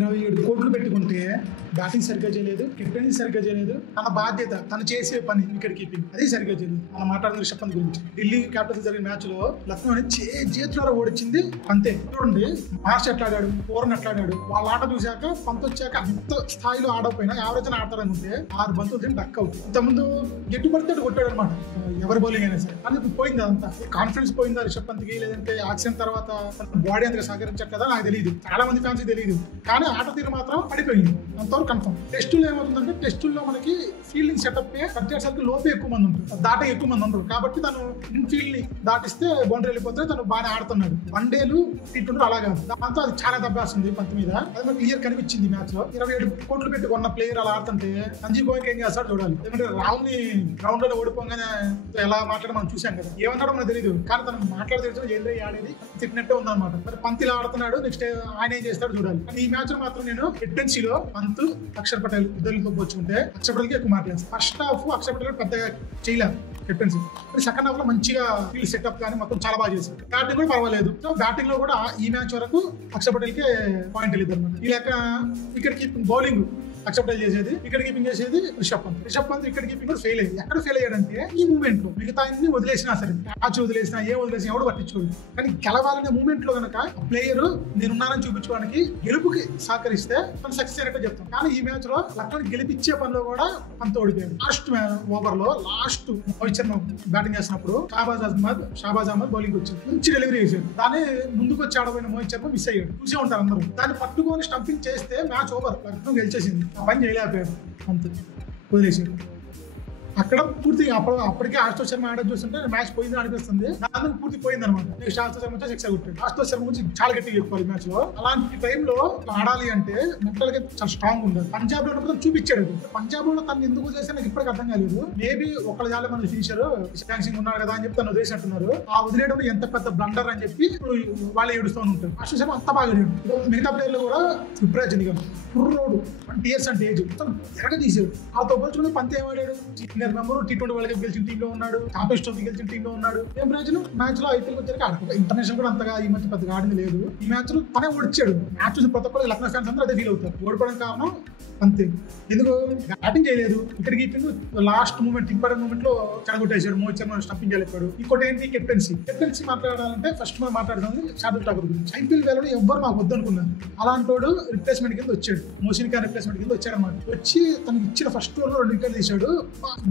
27 కోట్లు పెట్టుకుంటే బ్యాటింగ్ సరిగ్గా చేయలేదు, కెప్టెన్సీ సరిగ్గా చేయలేదు, తన బాధ్యత తను చేసే పని వికెట్ కీపింగ్ అది సరిగ్గా చేయలేదు. మనం మాట్లాడుతున్న రిషబ్ పంత్ గురించి ఢిల్లీ క్యాపిటల్స్ జరిగిన మ్యాచ్ లో లక్నో చేతులారా ఓడించింది అంతే. చూడండి మార్చ్ ఎట్లా ఆడాడు, పూర్ణ ఎట్లా ఆడాడు, వాళ్ళ ఆట చూశాక పంత్ వచ్చాక అంత స్థాయిలో ఆడకపోయినా యావరేజ్ ఆడతారనుకుంటే 6 బంతులు తిని డక్ అవుట్. ఇంతకుముందు ఎటు పడితే కొట్టాడు అనమాట ఎవరి బౌలింగ్ అయినా సరే. అందుకు పోయింది అదంతా కాన్ఫిడెన్స్ పోయిందా రిషబ్ పంత్ కి, లేదంటే యాక్సిడెంట్ తర్వాత బాడీ అంతగా సహకరించట్లేదా నాకు తెలియదు, చాలా మంది ఫ్యాన్స్ తెలియదు. కానీ ఆట తీరు మాత్రం పడిపోయింది అంతవరకు కన్ఫర్మ్. టెస్టుల్లో ఏమవుతుందంటే టెస్టుల్లో మనకి ఫీల్డింగ్ సెటప్ వచ్చేసరికి లోపే ఎక్కువ మంది ఉంటుంది, దాట ఎక్కువ మంది ఉండరు. కాబట్టి తను ఇన్ఫీల్డ్ ని దాటిస్తే బౌండరీ వెళ్ళిపోతే తను బాగా ఆడుతున్నాడు. వన్డేలు T20 అలా కాదు, దాంతో అది చాలా దెబ్బేస్తుంది పంత్ మీద. అది మనకి క్లియర్ కనిపించింది మ్యాచ్ లో. 27 కోట్లు పెట్టి కొన్న ప్లేయర్ అలా ఆడుతుంటే సంజీవ్ గోయల్ ఏం చేస్తాడు చూడాలి. ఎందుకంటే రాహుల్ ని గ్రౌండ్ లో ఓడిపోగానే ఎలా మాట్లాడి మనం చూసాం కదా, ఏమన్నాడో మనకు తెలియదు. కానీ తను మాట్లాడితే ఏంద్రీ ఆడేది తిట్టినట్టే ఉందన్నమాట. మరి పంత్ ఇలా ఆడుతున్నాడు, నెక్స్ట్ ఆయన ఏం చేస్తాడు చూడాలి. ఈ మ్యాచ్ లో మాత్రం నేను కెప్టెన్సీలో పంత్, అక్షర్ పటేల్ ఇద్దరితో పోల్చుకుంటే అక్షర్ పటేల్ కి ఎక్కువ మాట్లాడాను. ఫస్ట్ హాఫ్ అక్షర్ పటేల్ పెద్దగా చేయలేదు కెప్టెన్సీ, సెకండ్ హాఫ్ లో మంచిగా ఫీల్డ్ సెటప్ కానీ మొత్తం చాలా బాగా చేశారు. బ్యాటింగ్ కూడా పర్వాలేదు. సో బ్యాటింగ్ లో కూడా ఈ మ్యాచ్ వరకు అక్షర్ పటేల్ కి పాయింట్ వెళ్ళింది అనమాట. ఈ లెక్క wicket keeping bowling Axar Patel చేసేది, వికెట్ కీపింగ్ చేసేది రిషబ్ పంత్ వికెట్ కీపింగ్ కూడా ఫెయిల్ అయ్యింది. ఎక్కడ ఫెయిల్ అయ్యాడంటే ఈ మూమెంట్ లో మిగతా అన్ని వదిలేసినా సరే, మ్యాచ్ వదిలేసినా ఎవడు పట్టించుకోడు. కానీ గెలవాలనే మూమెంట్ లో కనుక ప్లేయర్ నేనున్నానని చూపించుకోవడానికి గెలుపుకి సహకరిస్తే తను సక్సెస్ అయినట్టు చెప్తాం. కానీ ఈ మ్యాచ్ లో లక్నో గెలిపించే పనిలో కూడా పంత్ ఓడిపోయాడు. లాస్ట్ ఓవర్ లో రోహిత్ శర్మ బ్యాటింగ్ చేసినప్పుడు షాబాజ్ అహ్మద్ బౌలింగ్ వచ్చింది, మంచి డెలివరీ చేశాడు. దాన్ని ముందుకు వచ్చి ఆడబోయిన రోహిత్ శర్మ మిస్ అయ్యాడు. చూసే ఉంటారు అందరూ. దాన్ని పట్టుకొని స్టంపింగ్ చేస్తే మ్యాచ్ ఓవర్, లక్నో గెలిచేసింది. ఆ పని చేయలేకపోయాడు అంతే, వదిలేసాడు. అక్కడ పూర్తి అప్పటికే ఆశుతోష్ శర్మ ఆడడం చూస్తుంటే మ్యాచ్ పోయింది అనిపిస్తుంది. దానికి పూర్తి పోయింది అనమాట. నెక్స్ట్ ఆశుతోష్ శర్మ వచ్చి 6 కొట్టాడు. ఆశుతోష్ శర్మ గురించి చాలా గట్టిగా చెప్పుకోవాలి మ్యాచ్ లో. అలాంటి టైంలో ఆడాలి అంటే మెంటల్ గా చాలా స్ట్రాంగ్ ఉండాలి. పంజాబ్ లో ఉన్నప్పుడు చూపించాడు. పంజాబ్ లో తను ఎందుకు చేస్తే నాకు ఇప్పటికి అర్థం కాలేదు. మేబీ ఒకళ్ళ జాల మన ఫినిషర్ ఇషాంక్ సింగ్ ఉన్నాడు కదా అని చెప్పి తను వదిలేసినట్టున్నారు. ఆ వదిలేయడం ఎంత పెద్ద బ్లండర్ అని చెప్పి ఇప్పుడు వాళ్ళే ఏడుస్తూ ఉంటారు. ఆశుతోష్ శర్మ అంత బాగా లేడు. మిగతా ప్లేయర్లు కూడా యువరాజ్ కుర్రోడు 20 years అంటే ఏజ్ ఎరగ తీసాడు. ఆ తోపల్చుకుని పంత్ ఏమాడాడు, senior member, T20 world cup గెలిచిన టీంలో ఉన్నాడు, ఛాంపియన్స్ ట్రోఫీ గెలిచిన టీంలో ఉన్నాడు. ఏం ప్రయోజనం? మ్యాచ్ లో ఐపీఎల్ వచ్చాక ఆడుకో. ఇంటర్నేషనల్ కూడా అంతగా ఈ మధ్య పెద్దగా ఆడింది లేదు. ఈ మ్యాచ్ లో తనే ఓడిచాడు. మ్యాచ్ చూసి ప్రతి ఒక్కరు లక్నో ఫ్యాన్స్ అందరూ అదే ఫీల్ అవుతారు. ఓడిపోవడం కారణం అంతే. ఎందుకు బ్యాటింగ్ చేయలేదు, wicket keeping last moment important moment లో చెడగొట్టేశాడు. రోహిత్ శర్మ స్టంపింగ్ చేయలేకపోయాడు. ఇంకోటి ఏంటి కెప్టెన్సీ మాట్లాడాలంటే ఫస్ట్ మనం మాట్లాడుతుంది శార్దుల్ ఠాకూర్ గురించి. ఐపీఎల్ వేళలో ఎవ్వరు మాకు వద్దనుకున్నారు. అలాంటి వాడు రిప్లేస్మెంట్ కింద వచ్చాడు, మోసిన్ ఖాన్ రిప్లేస్మెంట్ కింద వచ్చాడు అనమాట. వచ్చి తనకి ఇచ్చిన ఫస్ట్ ఓవర్ లో 2 వికెట్లు తీసాడు.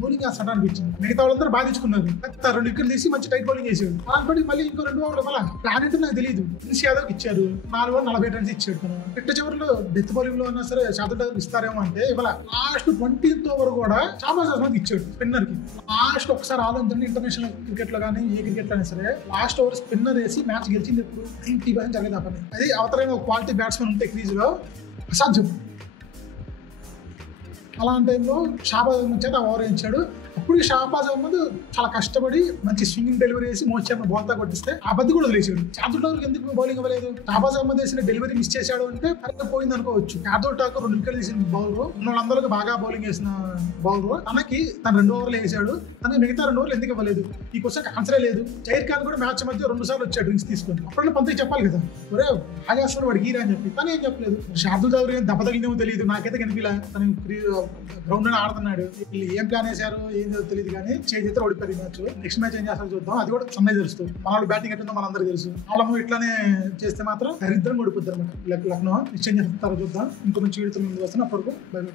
బౌలింగ్ సడన్ అనిపించింది. మిగతా వాళ్ళందరూ బాధించుకున్నారు. 2 వికెట్లు తీసి మంచి టైట్ బౌలింగ్ చేశాడు. అలాంటి మళ్ళీ ఇంకో 2 ఓవర్లు మళ్ళీ ప్లాన్ ఏంటో నాకు తెలియదు. ప్రిన్స్ యాదవ్ ఇచ్చారు 4 ఓవర్ 40 రన్స్ ఇచ్చాడు. పిట్ట చివరిలో డెత్ బౌలింగ్ లో ఉన్నా సరే శార్దుల్ ఠాకూర్ ఇస్తారేమో అంటే ఇవాళ లాస్ట్ 20th ఓవర్ కూడా షాబాజ్ అహ్మద్ ఇచ్చాడు స్పిన్నర్ కి. లాస్ట్ ఒకసారి ఆలోచించండి, ఇంటర్నేషనల్ క్రికెట్ లో కానీ ఏ క్రికెట్ లో అయినా సరే లాస్ట్ ఓవర్ స్పిన్నర్ వేసి మ్యాచ్ గెలిచింది ఎప్పుడు 90% జరిగేది. ఆ పని అది అవతలైన ఒక క్వాలిటీ బ్యాట్స్మెన్ ఉంటే క్రీజ్ లో అసాధ్యం. అలాంటి టైంలో షాబాజ్ అహ్మద్ చేత ఓవర్ ఇచ్చాడు. అప్పుడు షాబాజ్ అహ్మద్ చాలా కష్టపడి మంచి స్వింగింగ్ డెలివరీ చేసి మోహిత్ శర్మ బాల్తో కొట్టిస్తే ఆ బద్దు కూడా వదిలేసాడు. శార్దుల్ ఠాకూర్ ఎందుకు బౌలింగ్ అవ్వలేదు? షాబాజ్ అహ్మద్ వేసిన డెలివరీ మిస్ చేశాడు అంటే కరెక్ట్ పోయింది అనుకోవచ్చు. శార్దుల్ ఠాకూర్ 2 వికెట్లు తీసిన బౌలర్, ఉన్న వాళ్ళందరికీ బాగా బౌలింగ్ వేసిన బౌలర్, తనకి తను 2 ఓవర్లు వేసాడు. తనకి మిగతా 2 ఓవర్లు ఎందుకు ఇవ్వలేదు? ఈ క్వశ్చన్ ఆన్సరే లేదు. జైర్ ఖాన్ కూడా మ్యాచ్ మధ్య 2 సార్లు వచ్చాడు డ్రింక్స్ తీసుకొని. అప్పుడన్నా పంతకి చెప్పాలి కదా, ఒరే బాగేస్తాడు వాడు గీరా అని చెప్పి. తను ఏం చెప్పలేదు. శార్దుల్ ఠాకూర్ ఏం దెబ్బ తగిలిందేమో తెలియదు, నాకైతే కనిపించలే. తను గ్రౌండ్ లో ఆడుతున్నాడు. ఏం ప్లాన్ వేశారు ఏందో తెలియదు, కానీ చేతితో ఓడిపోయింది మ్యాచ్. నెక్స్ట్ మ్యాచ్ ఏం చేస్తారో చూద్దాం. అది కూడా సన్నది తెలుస్తుంది. మన బ్యాటింగ్ ఎట్టుందో మనందరికీ తెలుసు. వాళ్ళము ఇట్లానే చేస్తే మాత్రం దరిద్రం ఓడిపోద్ది అనమాట. లక్నో నిశ్చయం చేస్తారో చూద్దాం. ఇంకో మంచి వీడితో ముందు వస్తాను. అప్పటికు బై బై.